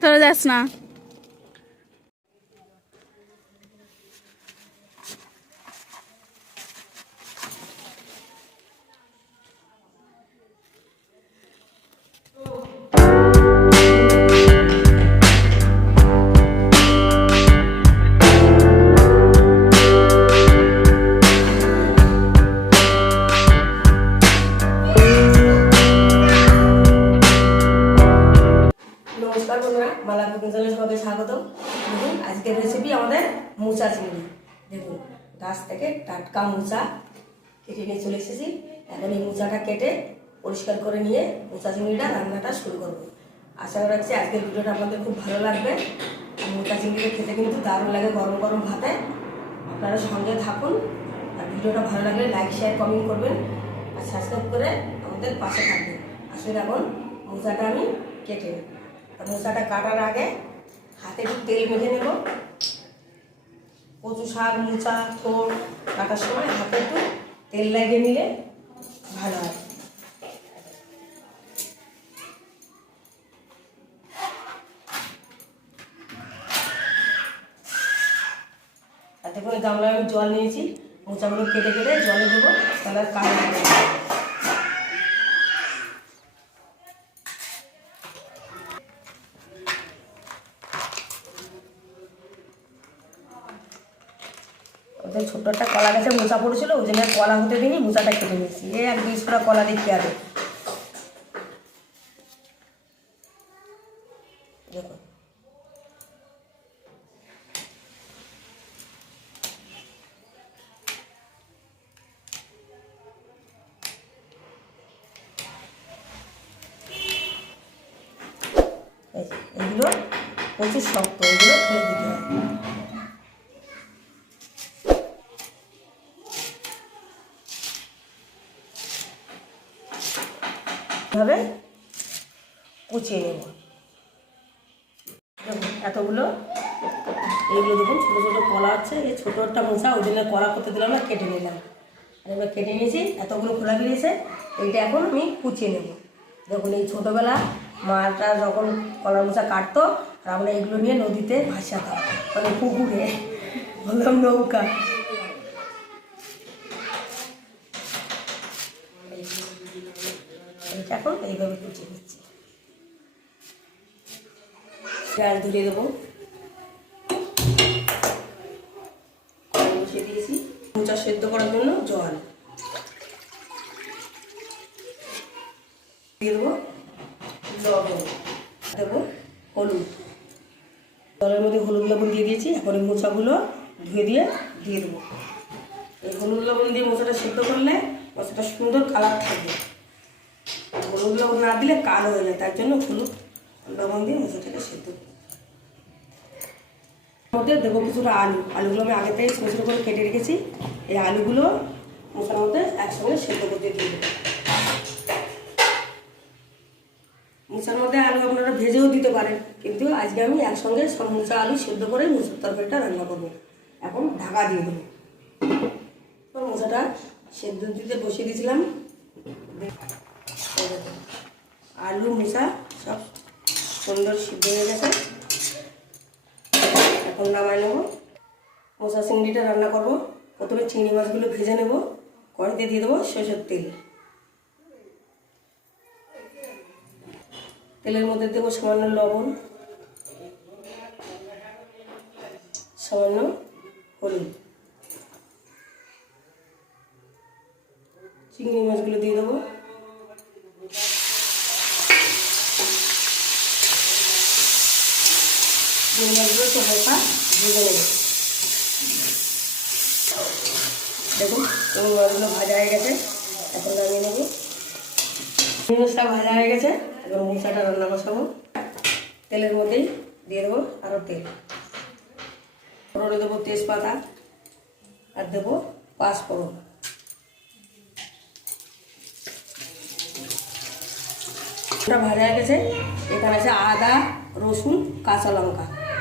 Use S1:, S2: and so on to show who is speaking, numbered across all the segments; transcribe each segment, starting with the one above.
S1: তোরা যাস না।
S2: নমস্কার বন্ধুরা মালা কুকিং চ্যানেলে সবাইকে স্বাগতম। দেখুন, আজকের রেসিপি আমাদের মোচা চিংড়ি। দেখুন, গাছ থেকে টাটকা মোচা কেটে নিয়ে চলে এসেছি। এখন এই মোচাটা কেটে পরিষ্কার করে নিয়ে মোচা চিংড়িটা রান্নাটা শুরু করব। আশা রাখছি আজকের ভিডিওটা আপনাদের খুব ভালো লাগবে। মোচা চিংড়িটা খেতে কিন্তু দারুণ লাগে গরম গরম ভাতে। আপনারা সঙ্গে থাকুন। আর ভিডিওটা ভালো লাগলে লাইক শেয়ার কমেন্ট করবেন। আর সাবস্ক্রাইব করে আমাদের পাশে থাকবেন। আসলে এখন মোচাটা আমি কেটে নেব। মোচাটা কাটার আগে হাতে একটু তেল মেখে নেব। কচু শাক, মোচা থোড় কাটার সময় হাতে একটু তেল লাগিয়ে নিলে ভালো হয়। তাতে করে গামলায় জল নিয়েছি, মোচাগুলো কেটে কেটে জলে দেবো, তাহলে আর ওদের ছোট্ট একটা কলা গাছে মোচা পড়েছিল, ওই জন্য কলা হতে দিনই মোচাটা কেটে নিয়েছি। এই এক দুই ছোটা কলা আগে দেখুন এগুলো প্রচুর শক্ত, এগুলো দিতে হয় এভাবে কুচিয়ে নেব। এতগুলো, এইগুলো দেখুন, ছোটো ছোটো কলা আছে, এই ছোটো একটা মোচা ওই জন্য কলা করতে দিলাম না কেটে নিলাম। আর এবার কেটে নিয়েছি, এতগুলো খোলা বেরিয়েছে, এইটা এখন আমি কুচিয়ে নেব। দেখুন, এই ছোটোবেলা মাটা যখন কলার মোচা কাটতো, আর আমরা এগুলো নিয়ে নদীতে ভাসাতাম মানে পুকুরে, বললাম নৌকা। এখন এইভাবে কুচিয়ে নিচ্ছি। পেঁয়াজ ধরিয়ে দেবো। কড়াই দিয়েছি। মোচা সেদ্ধ করার জন্য জল। দিয়ে দেবো লবণ। দেবো হলুদ। জলের মধ্যে হলুদ লবণ দিয়ে দিয়েছি। এখন মোচাগুলো ধুয়ে দিয়ে দিয়ে দেবো। হলুদ লবণ দিয়ে মোচাটা সেদ্ধ করলে মোচাটা সুন্দর কালার থাকবে। লবণ না দিলে কালো হয়ে যায়, তার জন্য হলুদ লবণ দিয়ে মোচাটাকে সেদ্ধ মধ্যে দেবো কিছুটা আলু। আলুগুলো আমি আগে থেকে ছোটো ছোটো করে কেটে রেখেছি। এই আলুগুলো মশলার মধ্যে একসঙ্গে সেদ্ধ করতে দিয়ে দেবো। মোচার মধ্যে আলু আপনারা ভেজেও দিতে পারেন, কিন্তু আজকে আমি একসঙ্গে সব মোচা আলু সেদ্ধ করে মোচার তরকারিটা রান্না করব। এখন ঢাকা দিয়ে দেবো। মশাটা সেদ্ধ দিতে বসিয়ে দিয়েছিলাম। দেখুন, আলু মোচা সব সুন্দর সিদ্ধ হয়ে গেছে। এখন নামাই নেব। মোচা চিংড়িটা রান্না করব। প্রথমে চিংড়ি মাছগুলো ভেজে নেব। কড়াইতে দিয়ে দেবো সরষের তেল। তেলের মধ্যে দেবো সামান্য লবণ। সামান্য হলুদ। চিংড়ি মাছগুলো দিয়ে দেবো। একটু হালকা ভেজে নেব ভাজা হয়ে গেছে এখন নামিয়ে ভাজা হয়ে গেছে রান্না বসাবো তেলের মধ্যেই দিয়ে দেবো আরও তেল ফোড়নে দেবো তেজপাতা আর দেবো পাঁচফোড়ন ভাজা হয়ে গেছে। এখানে আছে আদা, রসুন, কাঁচা লঙ্কা।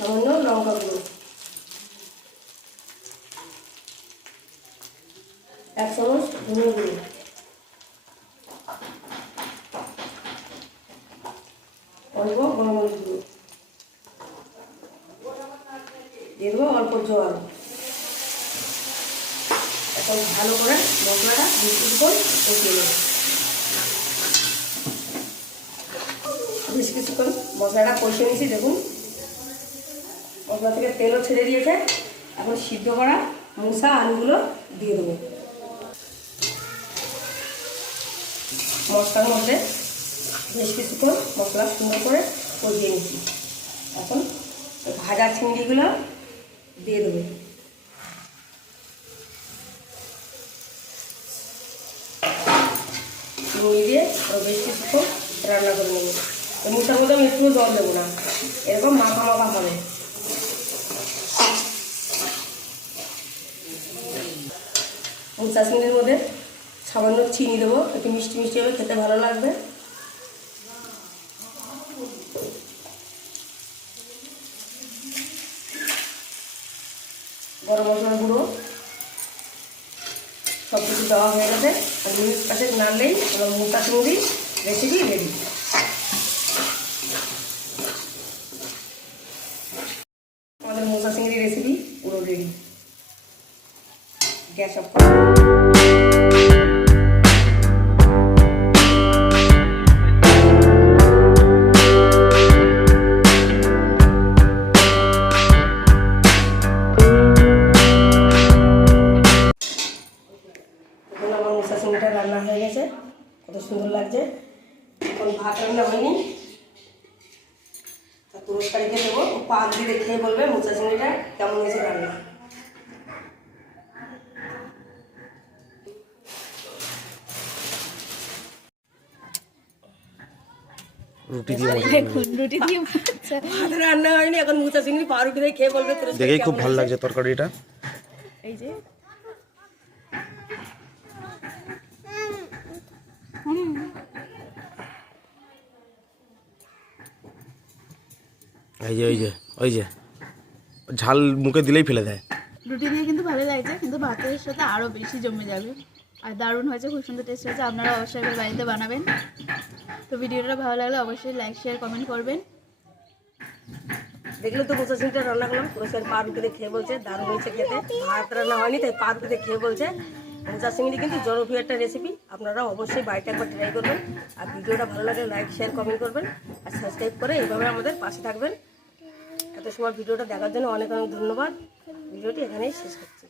S2: সামান্য লঙ্কা গুঁড়ো। এক চামচ ধনে গুঁড়ো। অল্প গরমরিচ গুঁড়ো। দিয়ে অল্প জল। এখন ভালো করে মশলাটা বিস্কুট করে কষিয়ে নেব। বেশ কিছুক্ষণ মশলাটা কষিয়ে নিয়েছি, দেখুন। মশলা থেকে তেলও ছেড়ে দিয়েছে। এখন সিদ্ধ করা মশা আলুগুলো দিয়ে দেবো। মশলার মধ্যে বেশ কিছুক্ষণ মশলা সুন্দর করে কষিয়ে নিচ্ছি। এখন ভাজা চিংড়িগুলো দিয়ে দেবো। চিংড়ি দিয়ে বেশ কিছুক্ষণ রান্না করে নেব। মশার মধ্যে আমি একটু জল দেবো না। এরকম মাখা মাখা হবে। মুচা চিংড়ির মধ্যে সামান্য চিনি দেবো। একটু মিষ্টি মিষ্টি হবে, খেতে ভালো লাগবে। গরম মশলার গুঁড়ো। সব কিছু দেওয়া হয়ে গেছে। আর মিনিট পাশে নাড়লেই আমার চিংড়ি রেসিপি রেডি চিংড়িটা রান্না হয়ে গেছে। কত সুন্দর লাগছে। এখন ভাত রান্না হয়নি। তা পুরস্কারীকে দেবো ও দিয়ে খেয়ে বলবে মোচা চিংড়িটা কেমন হয়েছে রান্না।
S3: রুটি দিয়ে
S1: রুটি দিয়ে
S2: ভাত রান্না হয়নি এখন মোচা চিংড়ি পাউরুটি দিয়ে খেয়ে বলবে পুরস্কার
S3: দেখেই খুব ভালো লাগছে তরকারিটা।
S1: এই যে
S3: এই যে ওই যে ওই যে। ঝাল মুখে দিলেই ফেলে দেয়।
S1: রুটি দিয়ে কিন্তু ভালো লাগছে কিন্তু ভাতের সাথে আরও বেশি জমে যাবে। আর দারুণ হয়েছে খুব সুন্দর টেস্ট হয়েছে। আপনারা অবশ্যই বাড়িতে বানাবেন। তো ভিডিওটা ভালো লাগলে অবশ্যই লাইক শেয়ার কমেন্ট করবেন।
S2: দেখলে তো মোচা চিংড়িটা রান্না করলাম পুরস্কার পাউরুটি দিয়ে খেয়ে বলছে দারুণ হয়েছে খেতে। ভাত রান্না হয়নি তাই পাউরুটি দিয়ে খেয়ে বলছে। মোচা চিংড়ি কিন্তু জনপ্রিয় একটা রেসিপি আপনারা অবশ্যই বাড়িতে একবার ট্রাই করবেন। আর ভিডিওটা ভালো লাগলে লাইক শেয়ার কমেন্ট করবেন। আর সাবস্ক্রাইব করে এইভাবে আমাদের পাশে থাকবেন। এত সময় ভিডিওটা দেখার জন্য অনেক অনেক ধন্যবাদ। ভিডিওটি এখানেই শেষ করছি।